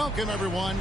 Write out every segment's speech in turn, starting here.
Welcome, everyone.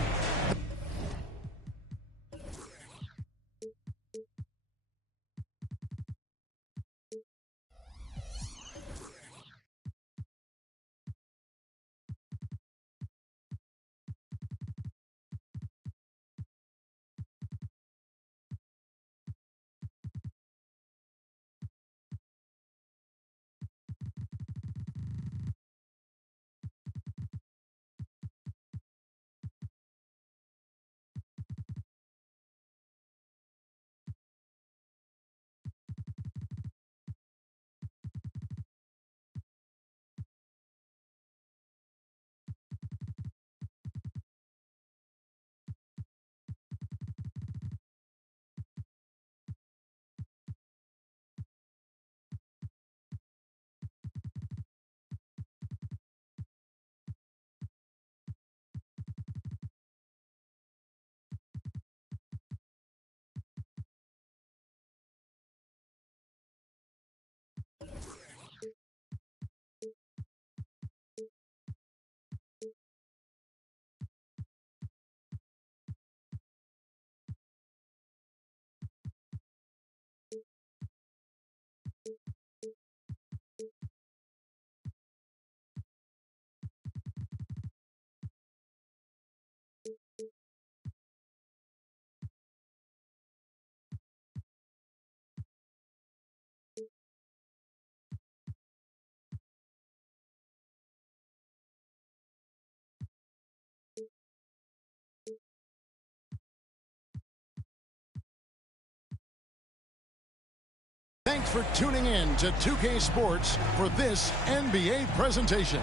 Thanks for tuning in to 2K Sports for this NBA presentation.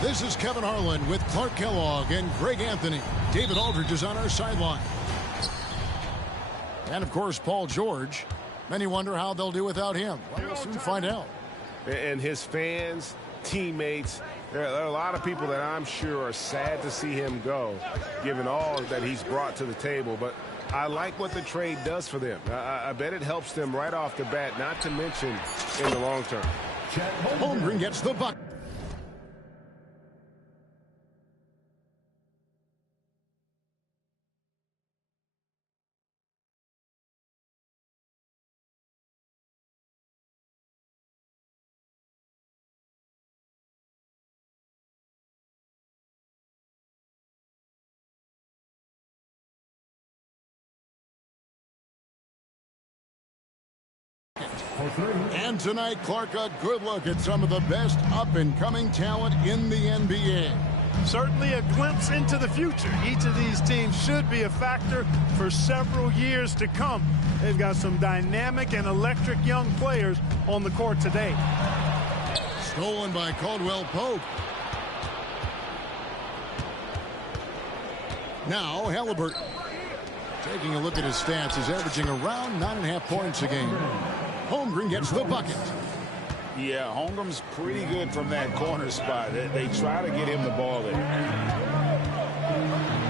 This is Kevin Harlan with Clark Kellogg and Greg Anthony. David Aldridge is on our sideline. And, of course, Paul George. Many wonder how they'll do without him. Well, we'll soon find out. And his fans, teammates, there are a lot of people that I'm sure are sad to see him go, given all that he's brought to the table. But I like what the trade does for them. I bet it helps them right off the bat, not to mention in the long term. Holmgren gets the bucket. And tonight, Clark, a good look at some of the best up-and-coming talent in the NBA. Certainly a glimpse into the future. Each of these teams should be a factor for several years to come. They've got some dynamic and electric young players on the court today. Stolen by Caldwell Pope. Now Halliburton. Taking a look at his stats, he's averaging around 9.5 points a game. Holmgren gets the bucket. Yeah, Holmgren's pretty good from that corner spot. They try to get him the ball there.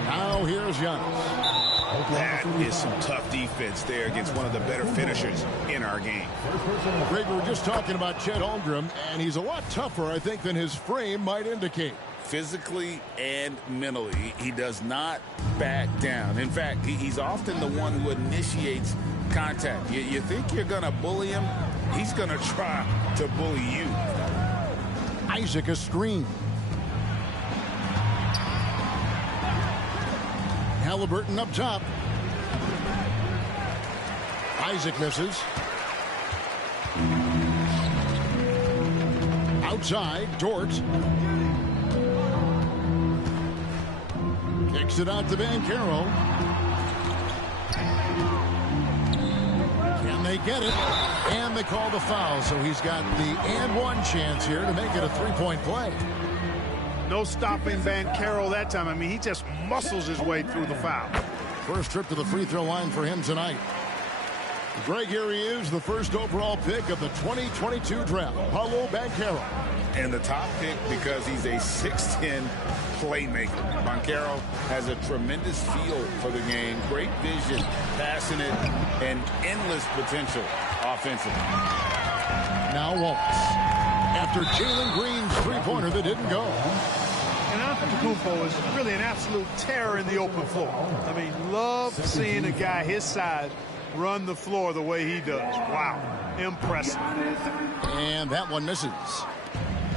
Now here's Giannis. That is some tough defense there against one of the better finishers in our game. Greg, we were just talking about Chet Holmgren, and he's a lot tougher, I think, than his frame might indicate. Physically and mentally, he does not back down. In fact, he's often the one who initiates contact. You think you're going to bully him, he's going to try to bully you. Isaac a screen. Halliburton up top. Isaac misses. Outside, Dort. Kicks it out to Banchero. Can they get it? And they call the foul, so he's got the and one chance here to make it a three-point play. No stopping Banchero that time. I mean, he just muscles his way through the foul. First trip to the free throw line for him tonight. Greg, here he is, the first overall pick of the 2022 draft, Paolo Banchero. And the top pick because he's a 6'10" playmaker. Banchero has a tremendous feel for the game, great vision, passing it, and endless potential offensively. Now Waltz. After Jalen Green's three-pointer that didn't go. And Antetokounmpo is really an absolute terror in the open floor. I mean, love seeing a guy his size run the floor the way he does. Wow, impressive. And that one misses.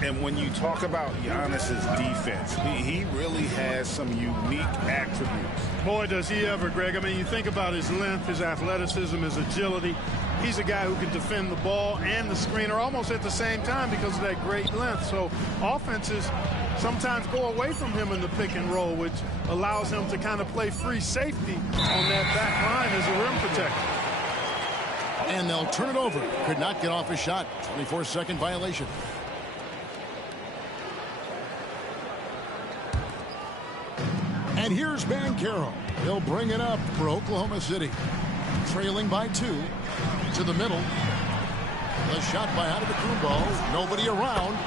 And when you talk about Giannis's defense, he really has some unique attributes. Boy, does he ever, Greg. I mean, you think about his length, his athleticism, his agility. He's a guy who can defend the ball and the screener almost at the same time because of that great length. So offenses sometimes go away from him in the pick and roll, which allows him to kind of play free safety on that back line as a rim protector. And they'll turn it over. Could not get off his shot. 24-second violation. And here's Banchero. He'll bring it up for Oklahoma City. Trailing by 2 to the middle. The shot by Antetokounmpo. Nobody around.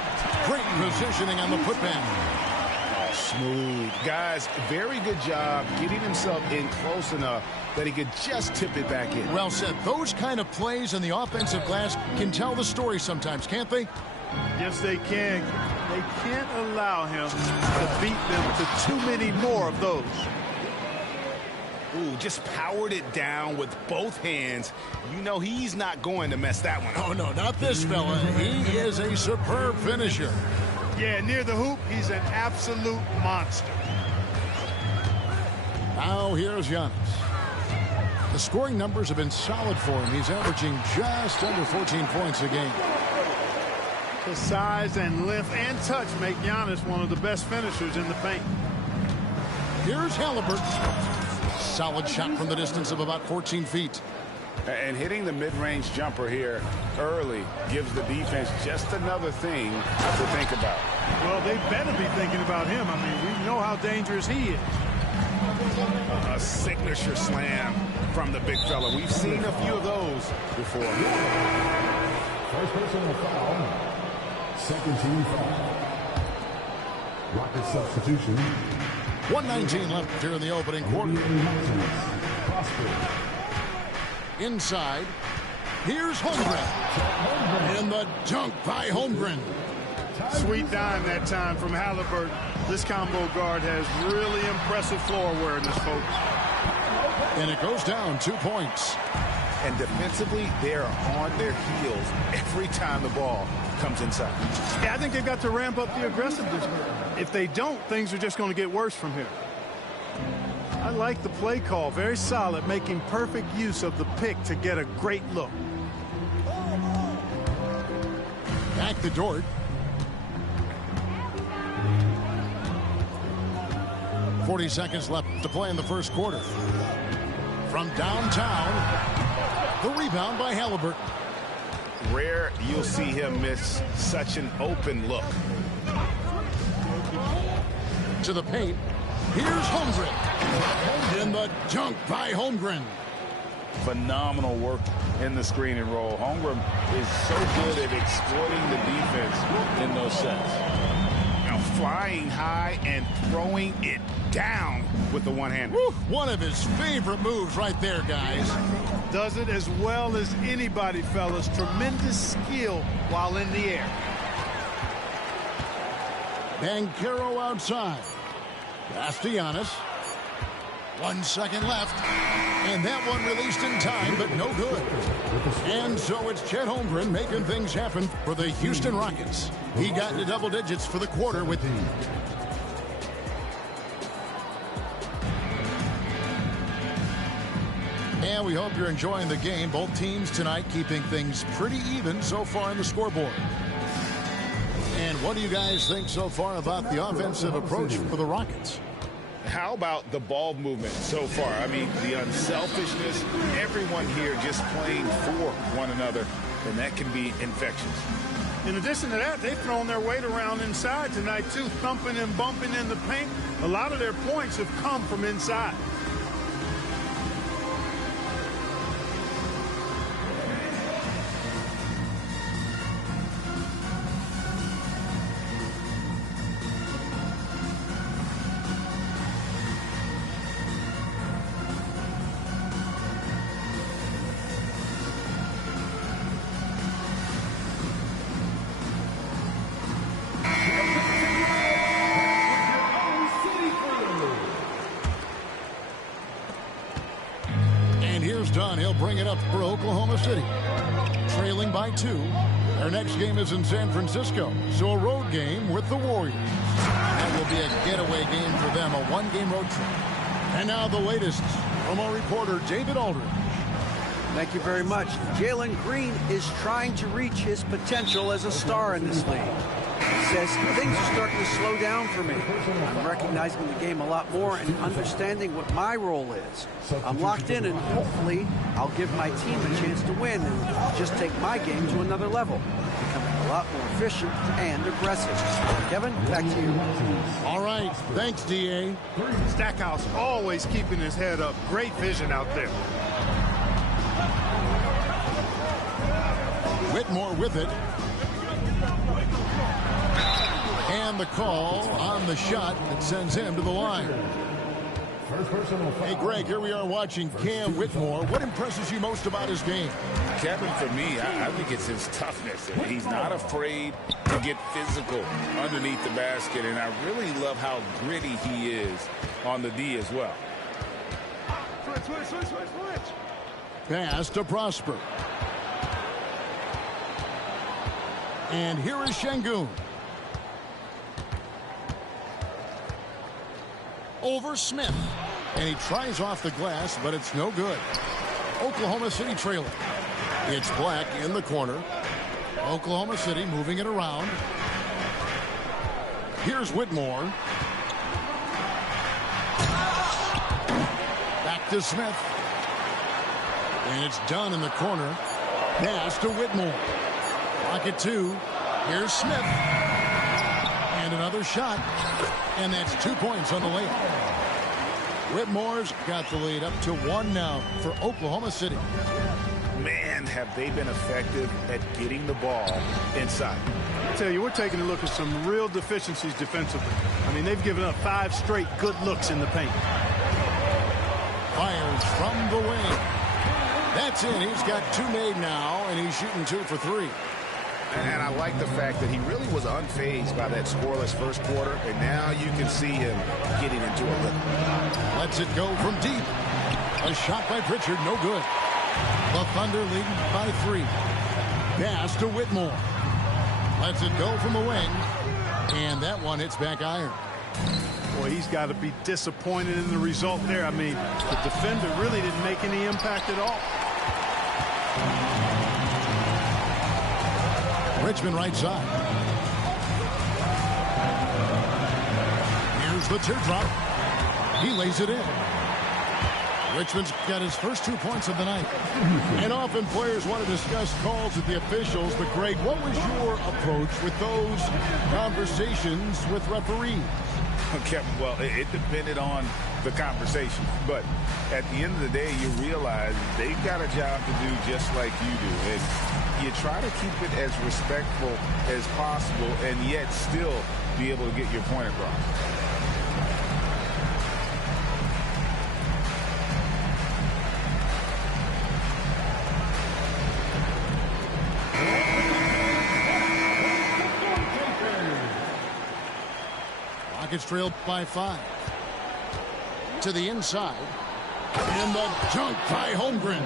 Great positioning on the putback. Smooth. Guys, very good job getting himself in close enough that he could just tip it back in. Well said. Those kind of plays in the offensive glass can tell the story sometimes, can't they? Yes, they can. They can't allow him to beat them to too many more of those. Ooh, just powered it down with both hands. You know he's not going to mess that one up. Oh, no, not this fella. He is a superb finisher. Yeah, near the hoop, he's an absolute monster. Now here's Giannis. The scoring numbers have been solid for him. He's averaging just under 14 points a game. The size and length and touch make Giannis one of the best finishers in the paint. Here's Halliburton. Solid shot from the distance of about 14 feet. And hitting the mid-range jumper here early gives the defense just another thing to think about. Well, they better be thinking about him. I mean, we know how dangerous he is. A signature slam from the big fella. We've seen a few of those before. First personal foul. Second team foul. Rocket substitution. 1:19 left here in the opening quarter. Inside. Here's Holmgren. And the dunk by Holmgren. Sweet dime that time from Halliburton. This combo guard has really impressive floor awareness, folks. And it goes down 2 points. And defensively, they're on their heels every time the ball comes inside. Yeah, I think they've got to ramp up the aggressiveness. If they don't, things are just going to get worse from here. I like the play call. Very solid, making perfect use of the pick to get a great look. Back to Dort. .40 seconds left to play in the first quarter. From downtown, the rebound by Halliburton. Rare you'll see him miss such an open look. To the paint. Here's Holmgren. And the dunk by Holmgren. Phenomenal work in the screen and roll. Holmgren is so good at exploiting the defense in those sets. Now flying high and throwing it down with the one-hander. One of his favorite moves right there, guys. Does it as well as anybody, fellas. Tremendous skill while in the air. Banchero outside. Pass to Giannis. 1 second left. And that one released in time, but no good. And so it's Chet Holmgren making things happen for the Houston Rockets. He got into double digits for the quarter with him. And we hope you're enjoying the game. Both teams tonight keeping things pretty even so far in the scoreboard. And what do you guys think so far about the offensive approach for the Rockets? How about the ball movement so far? I mean, the unselfishness, everyone here just playing for one another, and that can be infectious. In addition to that, they've thrown their weight around inside tonight, too, thumping and bumping in the paint. A lot of their points have come from inside. Oklahoma City. Trailing by 2. Their next game is in San Francisco, so a road game with the Warriors. That will be a getaway game for them, a one-game road trip. And now the latest from our reporter, David Aldridge. Thank you very much. Jalen Green is trying to reach his potential as a star in this league. He says things are starting to slow down for me. I'm recognizing the game a lot more and understanding what my role is. I'm locked in, and hopefully I'll give my team a chance to win and just take my game to another level, becoming a lot more efficient and aggressive. Kevin, back to you. All right. Thanks, D.A. Stackhouse always keeping his head up. Great vision out there. Whitmore with it. And the call on the shot that sends him to the line. Hey, Greg, here we are watching Cam Whitmore. What impresses you most about his game? Kevin, for me, I think it's his toughness. He's not afraid to get physical underneath the basket, and I really love how gritty he is on the D as well. Switch. Pass to Prosper. And here is Şengün. Over Smith. And he tries off the glass, but it's no good. Oklahoma City trailing. It's Black in the corner. Oklahoma City moving it around. Here's Whitmore. Back to Smith. And it's done in the corner. Pass to Whitmore. Pocket 2. Here's Smith. And another shot. And that's 2 points on the layup. Whitmore's got the lead up to 1 now for Oklahoma City. Man, have they been effective at getting the ball inside. I tell you, we're taking a look at some real deficiencies defensively. I mean, they've given up 5 straight good looks in the paint. Fires from the wing. That's in. He's got 2 made now, and he's shooting 2 for 3. And I like the fact that he really was unfazed by that scoreless first quarter, and now you can see him getting into a rhythm. Lets it go from deep. A shot by Pritchard, no good. The Thunder leading by 3. Pass to Whitmore. Lets it go from the wing. And that one hits back iron. Boy, he's got to be disappointed in the result there. I mean, the defender really didn't make any impact at all. Richmond right side. Here's the teardrop. He lays it in. Richmond's got his first 2 points of the night. And often players want to discuss calls with the officials, but Greg, what was your approach with those conversations with referees? Okay, well, it depended on the conversation. But at the end of the day, you realize they've got a job to do just like you do. And you try to keep it as respectful as possible and yet still be able to get your point across. Rockets trailed by 5. To the inside. And the dunk by Holmgren.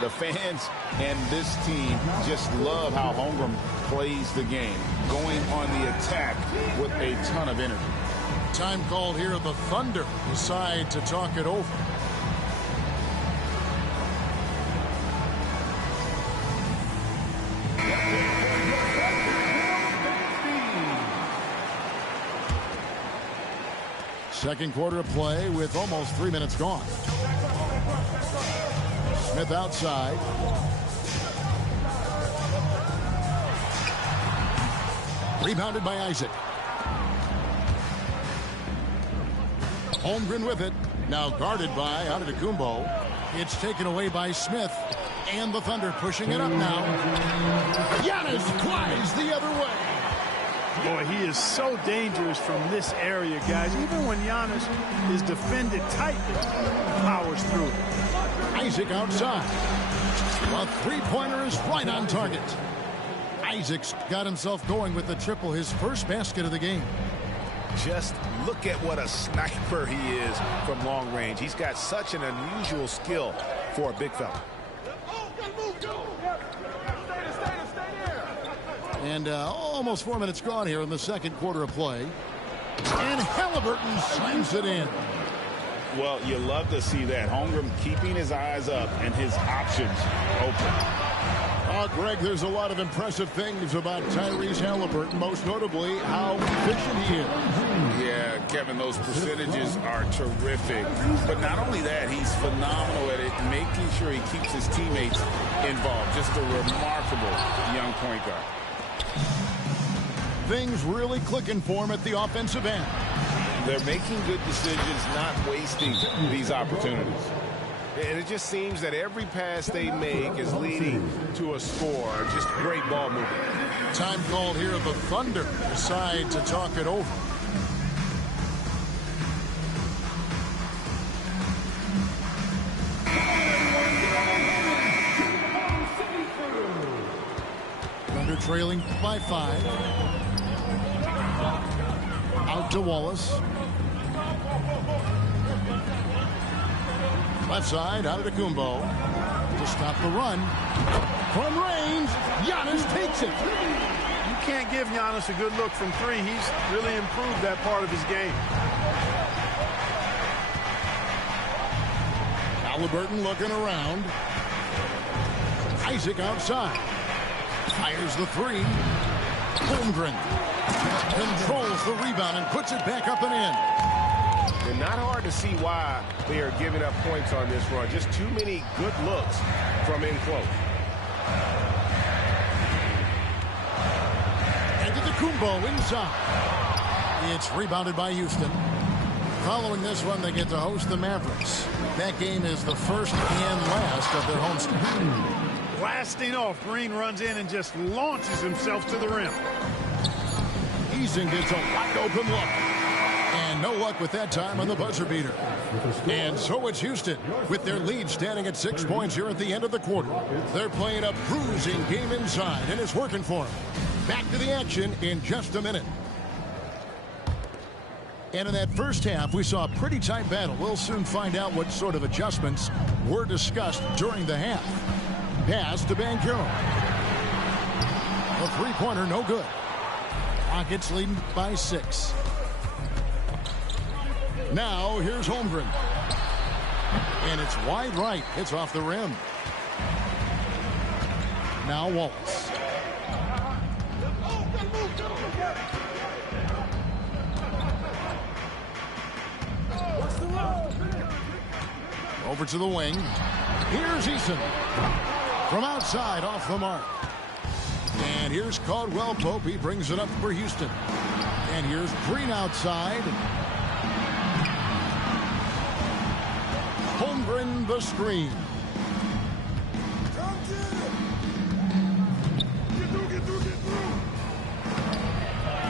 The fans and this team just love how Holmgren plays the game, going on the attack with a ton of energy. Time called here. The Thunder decide to talk it over. Second quarter of play with almost 3 minutes gone. Smith outside. Rebounded by Isaac. Holmgren with it. Now guarded by Antetokounmpo. It's taken away by Smith. And the Thunder pushing it up now. Giannis flies the other way. Boy, he is so dangerous from this area, guys. Even when Giannis is defended tightly, powers through it. Isaac outside. A three-pointer is right on target. Isaac's got himself going with the triple, his first basket of the game. Just look at what a sniper he is from long range. He's got such an unusual skill for a big fella. And almost 4 minutes gone here in the second quarter of play. And Halliburton slams it in. Well, you love to see that. Holmgren keeping his eyes up and his options open. Greg, there's a lot of impressive things about Tyrese Halliburton, most notably how efficient he is. Yeah, Kevin, those percentages are terrific. But not only that, he's phenomenal at it, making sure he keeps his teammates involved. Just a remarkable young point guard. Things really clicking for him at the offensive end. They're making good decisions, not wasting these opportunities. And it just seems that every pass they make is leading to a score. Just great ball movement. Time called here. The Thunder decide to talk it over. Thunder trailing by 5. Out to Wallace. Left side, out of Kumbo. To stop the run. From range, Giannis takes it. You can't give Giannis a good look from 3. He's really improved that part of his game. Halliburton looking around. Isaac outside. Fires the 3. Holmgren controls the rebound and puts it back up and in. And not hard to see why they are giving up points on this run. Just too many good looks from in close. And to the Kumbo inside. It's rebounded by Houston. Following this one, they get to host the Mavericks. That game is the first and last of their homestand. Blasting off, Green runs in and just launches himself to the rim. Eason gets a wide open look. And no luck with that time on the buzzer beater. And so it's Houston with their lead standing at 6 points here at the end of the quarter. They're playing a bruising game inside, and it's working for them. Back to the action in just a minute. And in that first half, we saw a pretty tight battle. We'll soon find out what sort of adjustments were discussed during the half. Pass to Banchero. A three-pointer, no good. Rockets leading by 6. Now, here's Holmgren. And it's wide right. It's off the rim. Now Wallace. Over to the wing. Here's Eason. From outside, off the mark. And here's Caldwell Pope. He brings it up for Houston. And here's Green outside. Holmgren the screen.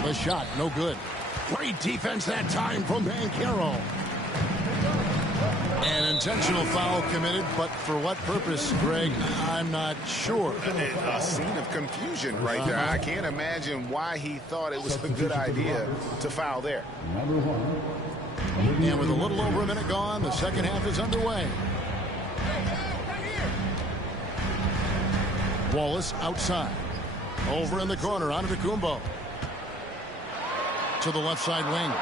The shot, no good. Great defense that time from Banchero. An intentional foul committed, but for what purpose, Greg, I'm not sure. A scene of confusion right there. I can't imagine why he thought it was a good idea to foul there. And with a little over a minute gone, the second half is underway. Wallace outside. Over in the corner, Antetokounmpo. To the left side wing.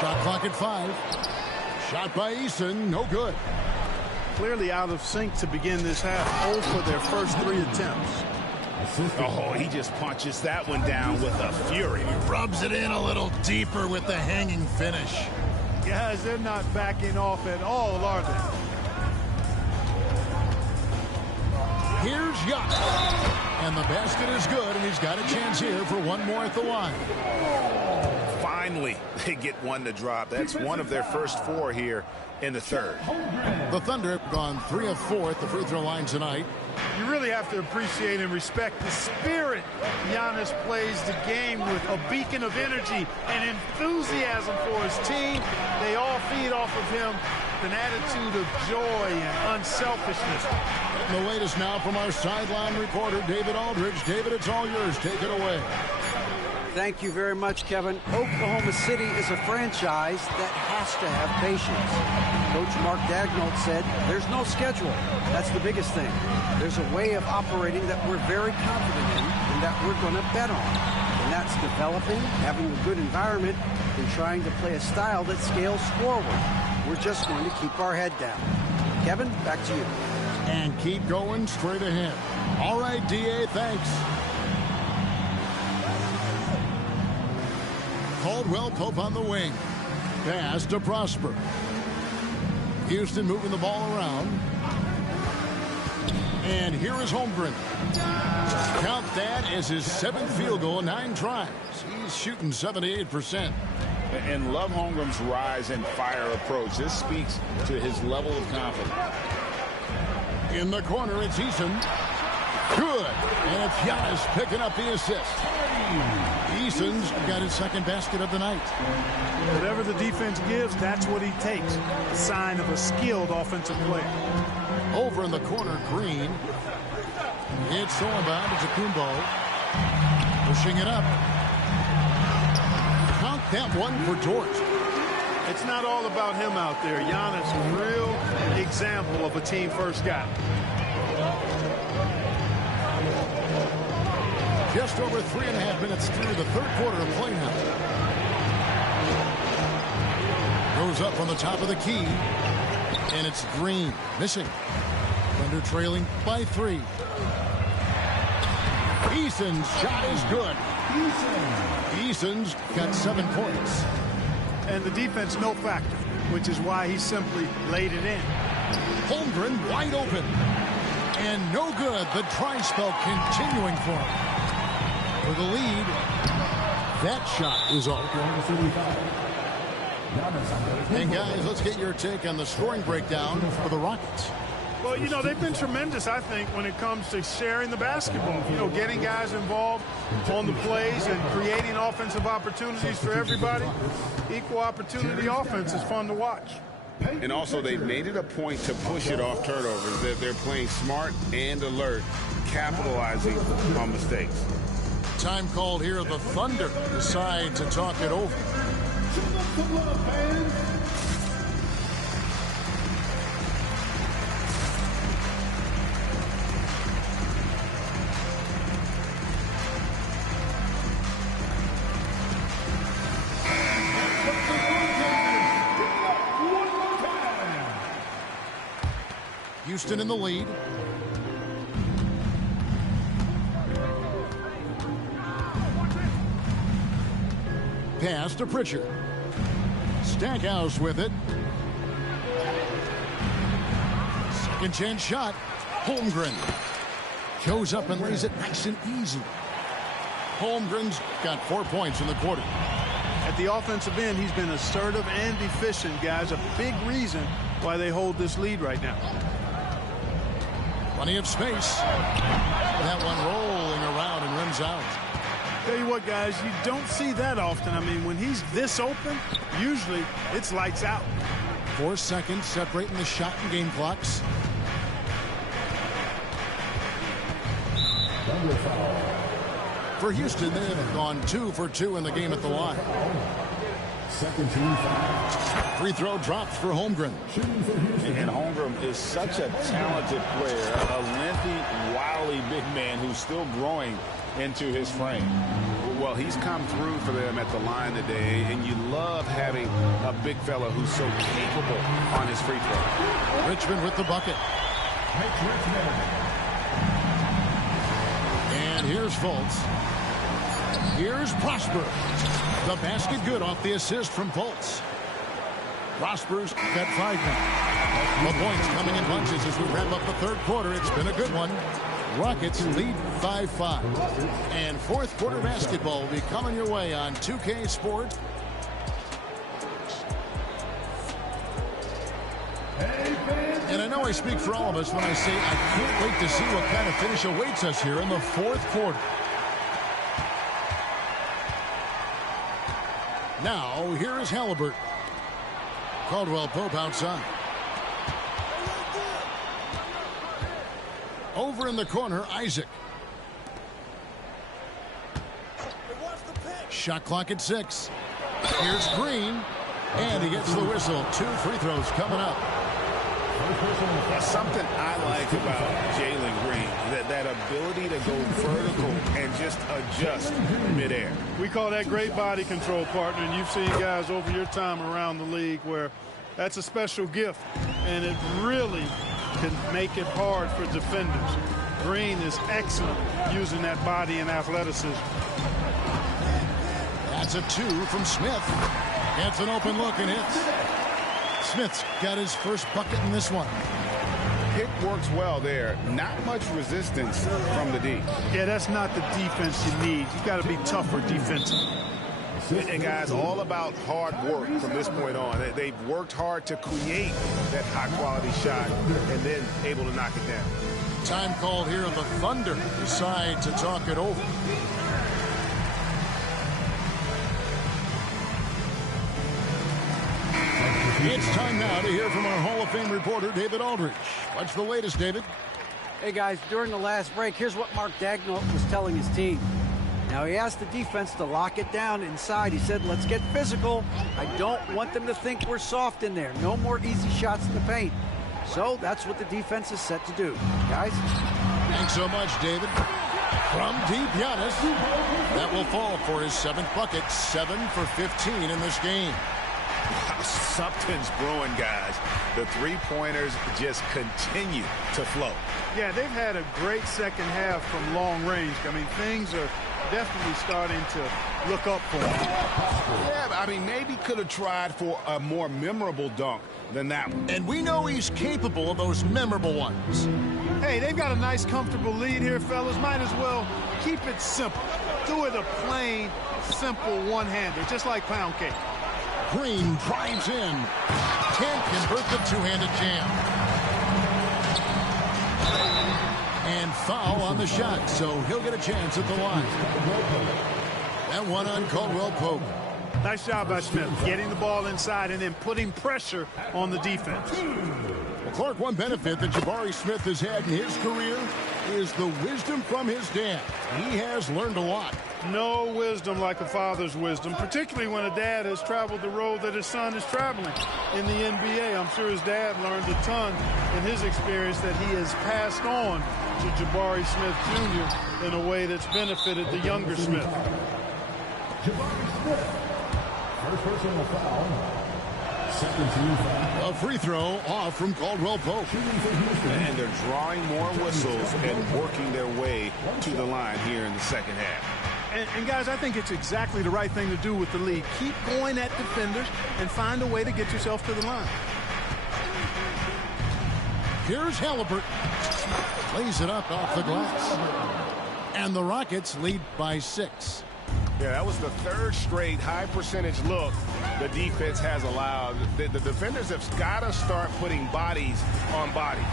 Shot clock at 5. Shot by Eason, no good. Clearly out of sync to begin this half. 0 for their first 3 attempts. Oh, he just punches that one down with a fury. He rubs it in a little deeper with the hanging finish. Guys, they're not backing off at all, are they? Here's Giannis. And the basket is good, and he's got a chance here for one more at the line. Finally, they get one to drop. That's one of their first 4 here in the third. The Thunder have gone 3 of 4 at the free throw line tonight. You really have to appreciate and respect the spirit Giannis plays the game with, a beacon of energy and enthusiasm for his team. They all feed off of him, an attitude of joy and unselfishness. And the latest now from our sideline reporter, David Aldridge. David, it's all yours. Take it away. Thank you very much, Kevin. Oklahoma City is a franchise that has to have patience. Coach Mark Daigneault said, there's no schedule. That's the biggest thing. There's a way of operating that we're very confident in and that we're going to bet on. And that's developing, having a good environment, and trying to play a style that scales forward. We're just going to keep our head down. Kevin, back to you. And keep going straight ahead. All right, D.A., thanks. Caldwell Pope on the wing. Pass to Prosper. Houston moving the ball around. And here is Holmgren. Count that as his 7th field goal in 9 tries. He's shooting 78%. And love Holmgren's rise and fire approach. This speaks to his level of confidence. In the corner, it's Eason. Good. And it's Giannis picking up the assist. Eason's got his 2nd basket of the night. Whatever the defense gives, that's what he takes. A sign of a skilled offensive player. Over in the corner, Green. It's Sorenbound to Kumbo. Pushing it up. Count that one for George. It's not all about him out there. Giannis, a real example of a team-first guy. Just over 3.5 minutes through the 3rd quarter of play now. Goes up from the top of the key. And it's Green missing. Thunder trailing by 3. Eason's shot is good. Eason's got 7 points. And the defense no factor, which is why he simply laid it in. Holmgren wide open. And no good. The dry spell continuing for him. For the lead, that shot is off. And guys, let's get your take on the scoring breakdown for the Rockets. Well, you know, they've been tremendous, I think, when it comes to sharing the basketball. You know, getting guys involved on the plays and creating offensive opportunities for everybody. Equal opportunity offense is fun to watch. And also, they've made it a point to push it off turnovers. They're playing smart and alert, capitalizing on mistakes. Time called here. The Thunder decide to talk it over. Houston in the lead. Pass to Pritchard. Stackhouse with it. Second chance shot. Holmgren goes up and lays it nice and easy. Holmgren's got 4 points in the quarter. At the offensive end, he's been assertive and efficient, guys. A big reason why they hold this lead right now. Plenty of space. That one rolling around and rims out. Tell you what, guys, you don't see that often. I mean, when he's this open, usually it's lights out. 4 seconds separating the shot and game clocks. For Houston, they have gone 2 for 2 in the game at the line. Second team foul. Free throw drops for Holmgren. And Holmgren is such a talented player, a lengthy, wily big man who's still growing into his frame. Well, he's come through for them at the line today, and you love having a big fella who's so capable on his free throw. Richmond with the bucket. And here's Fultz. Here's Prosper. The basket good off the assist from Fultz. Prosper's got 5 now. The points coming in bunches as we wrap up the 3rd quarter. It's been a good one. Rockets lead 5-5. And 4th quarter basketball will be coming your way on 2K Sport. And I know I speak for all of us when I say I can't wait to see what kind of finish awaits us here in the 4th quarter. Now, here is Halliburton. Caldwell Pope outside. Over in the corner, Isaac. Shot clock at 6. Here's Green. And he gets the whistle. 2 free throws coming up. Something I like about Jalen Green, that ability to go vertical and just adjust midair. We call that great body control, partner, and you've seen guys over your time around the league where that's a special gift, and it really can make it hard for defenders. Green is excellent using that body and athleticism. That's a 2 from Smith. Gets an open look and hits. Smith's got his first bucket in this one. Pick works well there. Not much resistance from the D. Yeah, that's not the defense you need. You got to be tougher defensively. And guys, all about hard work from this point on. They've worked hard to create that high-quality shot and then able to knock it down. Time called here. The Thunder decide to talk it over. It's time now to hear from our Hall of Fame reporter, David Aldridge. What's the latest, David? Hey, guys, during the last break, here's what Mark Daigneault was telling his team. Now, he asked the defense to lock it down inside. He said, let's get physical. I don't want them to think we're soft in there. No more easy shots in the paint. So that's what the defense is set to do. Guys? Thanks so much, David. From deep, Giannis. That will fall for his 7th bucket. 7 for 15 in this game. Something's brewing, guys. The three-pointers just continue to flow. Yeah, they've had a great second half from long range. I mean, things are definitely starting to look up for him. Yeah, I mean, maybe could have tried for a more memorable dunk than that one. And we know he's capable of those memorable ones. Hey, they've got a nice, comfortable lead here, fellas. Might as well keep it simple. Do it a plain, simple one-hander, just like pound cake. Green drives in. Can't convert the two-handed jam. And foul on the shot, so he'll get a chance at the line. That one on Caldwell Pope. Nice job by Smith, getting the ball inside and then putting pressure on the defense. Well, Clark, one benefit that Jabari Smith has had in his career is the wisdom from his dad. He has learned a lot. No wisdom like a father's wisdom, particularly when a dad has traveled the road that his son is traveling in the NBA. I'm sure his dad learned a ton in his experience that he has passed on to Jabari Smith Jr. in a way that's benefited the younger Smith. Jabari Smith. First personal foul. Second team foul. A free throw off from Caldwell Pope. And they're drawing more whistles and working their way to the line here in the second half. And guys, I think it's exactly the right thing to do with the lead. Keep going at defenders and find a way to get yourself to the line. Here's Halliburton. Lays it up off the glass. And the Rockets lead by 6. Yeah, that was the 3rd straight high-percentage look the defense has allowed. The defenders have got to start putting bodies on bodies.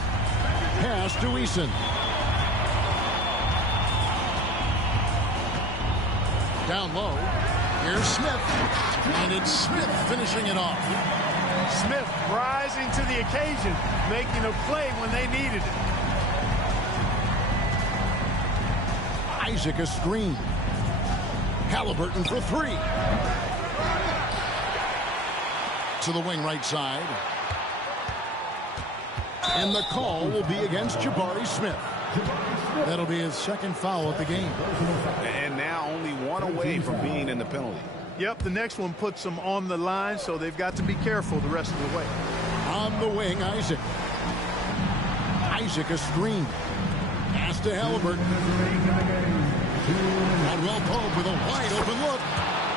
Pass to Eason. Down low. Here's Smith. And it's Smith finishing it off. Smith rising to the occasion, making a play when they needed it. Isaac a screen. Halliburton for 3. To the wing right side. And the call will be against Jabari Smith. That'll be his 2nd foul of the game. And now only 1 away from being in the penalty. Yep, the next one puts them on the line, so they've got to be careful the rest of the way. On the wing, Isaac. Isaac a screen. Pass to Halliburton. Caldwell Pope with a wide open look.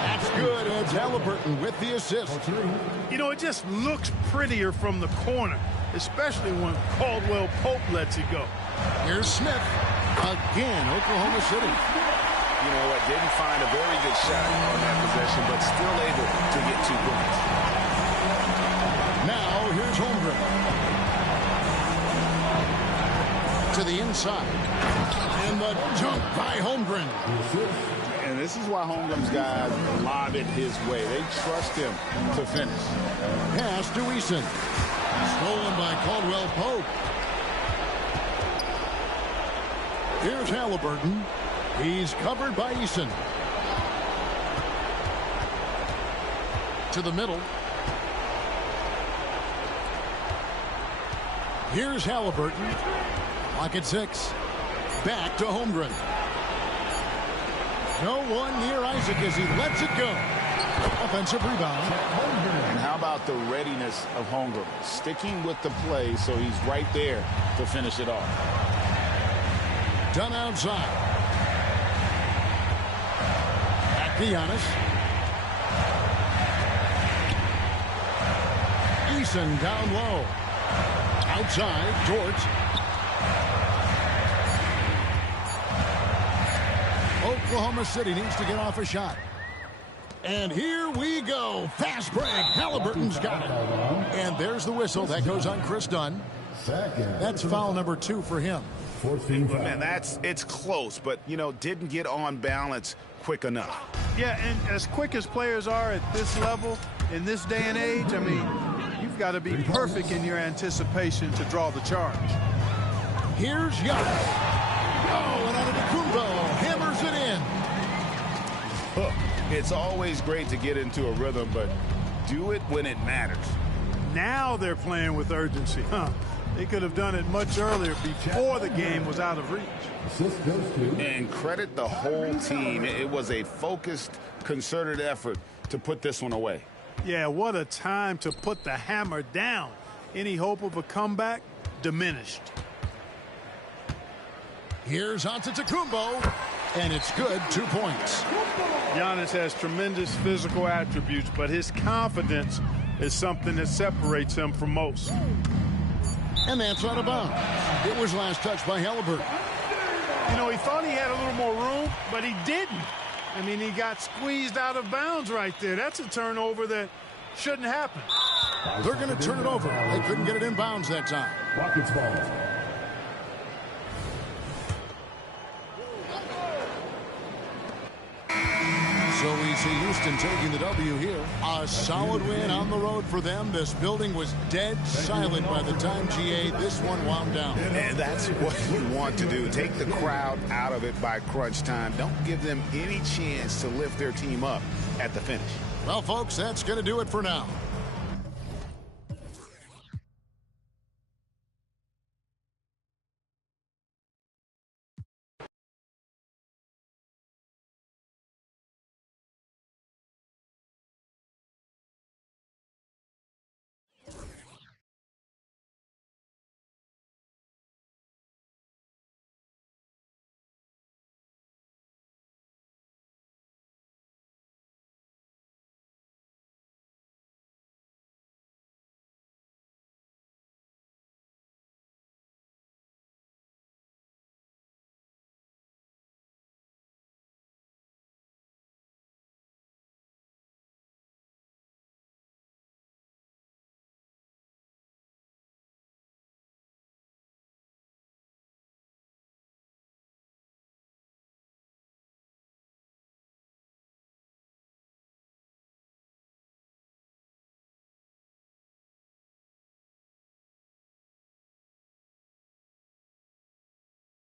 That's good. It's Halliburton with the assist. You know, it just looks prettier from the corner, especially when Caldwell Pope lets it go. Here's Smith. Again, Oklahoma City. You know what? Didn't find a very good shot on that possession, but still able to get 2 points. Now, here's Holmgren. To the inside. And the dunk by Holmgren. And this is why Holmgren's guys lob it his way. They trust him to finish. Pass to Eason. Stolen by Caldwell Pope. Here's Halliburton. He's covered by Eason. to the middle. Here's Halliburton. Clock at 6. Back to Holmgren. No one near Isaac as he lets it go. Offensive rebound. And how about the readiness of Holmgren? Sticking with the play so he's right there to finish it off. Done outside. Back to Giannis. Eason down low. Outside, George. Oklahoma City needs to get off a shot. And here we go. Fast break. Halliburton's got it. And there's the whistle. That goes on Chris Dunn. That's foul number 2 for him. Man, it's close, but, you know, didn't get on balance quick enough. Yeah, and as quick as players are at this level, in this day and age, I mean, you've got to be perfect in your anticipation to draw the charge. Here's Giannis. Oh, and Antetokounmpo hammers it in. It's always great to get into a rhythm, but do it when it matters. Now they're playing with urgency. They could have done it much earlier before the game was out of reach. And credit the whole team. It was a focused, concerted effort to put this one away. Yeah, what a time to put the hammer down. Any hope of a comeback diminished. Here's Antetokounmpo, and it's good. 2 points. Giannis has tremendous physical attributes, but his confidence is something that separates him from most. And that's out of bounds. It was last touched by Halliburton. You know, he thought he had a little more room, but he didn't. I mean, he got squeezed out of bounds right there. That's a turnover that shouldn't happen. They're going to turn it over. They couldn't get it in bounds that time. Rockets ball. So we see Houston taking the W here. A solid win on the road for them. This building was dead silent by the time, GA, this one wound down. And that's what you want to do. Take the crowd out of it by crunch time. Don't give them any chance to lift their team up at the finish. Well, folks, that's going to do it for now.